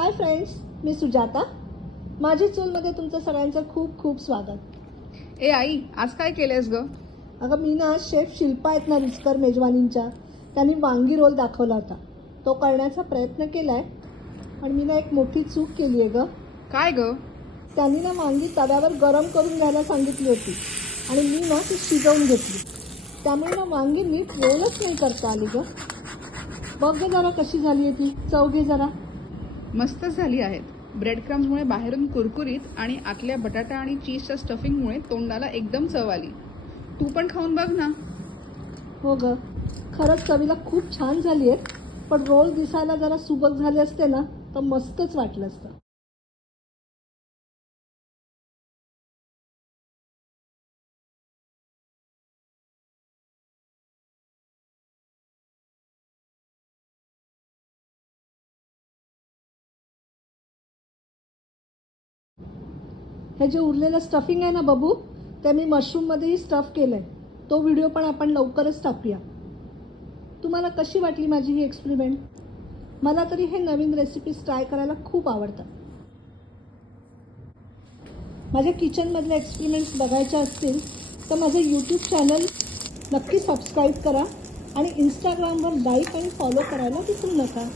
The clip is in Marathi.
हाय फ्रेंड्स मी सुजाता. माझी चूलमध्ये तुमचं सगळ्यांचं खूप खूप स्वागत. ए आई आज काय केलंयस ग? अगं मी ना शेफ शिल्पा आहेत ना रुचकर मेजवानींच्या. त्यांनी वांगी रोल दाखवला होता. तो करण्याचा प्रयत्न केलाय. पण मी ना एक मोठी चूक केली आहे ग. काय ग? त्यांनी ना वांगी तव्यावर गरम करून घ्यायला सांगितली होती. आणि मी ना ती शिजवून घेतली. त्यामुळे ना वांगी नीट रोलच नाही करता आली ग. बघ जरा कशी झाली आहे ती. चव घे जरा. मस्त झाली आहेत. ब्रेड क्रम्समुळे बाहेरून कुरकुरीत आणि आतल्या बटाटा आणि चीजच्या स्टफिंगमुळे तोंडाला एकदम चव आली. तू पण खाऊन बघ ना. हो ग. खरंच चवीला खूप छान झाली आहे. पण रोल दिसायला जरा सुबक झाले असते ना तर मस्तच वाटलं असतं. हे जे उरलेलं स्टफिंग आहे ना बबू ते मी मशरूममध्येही स्टफ केलं आहे तो व्हिडिओ पण आपण लवकरच टाकूया. तुम्हाला कशी वाटली माझी ही एक्सपेरिमेंट मला तरी हे नवीन रेसिपीज ट्राय करायला खूप आवडतात. माझ्या किचनमधल्या एक्सपेरिमेंट्स बघायचे असतील तर माझं यूट्यूब चॅनल नक्की सबस्क्राईब करा आणि इंस्टाग्रामवर लाईक आणि फॉलो करायला विसरू नका.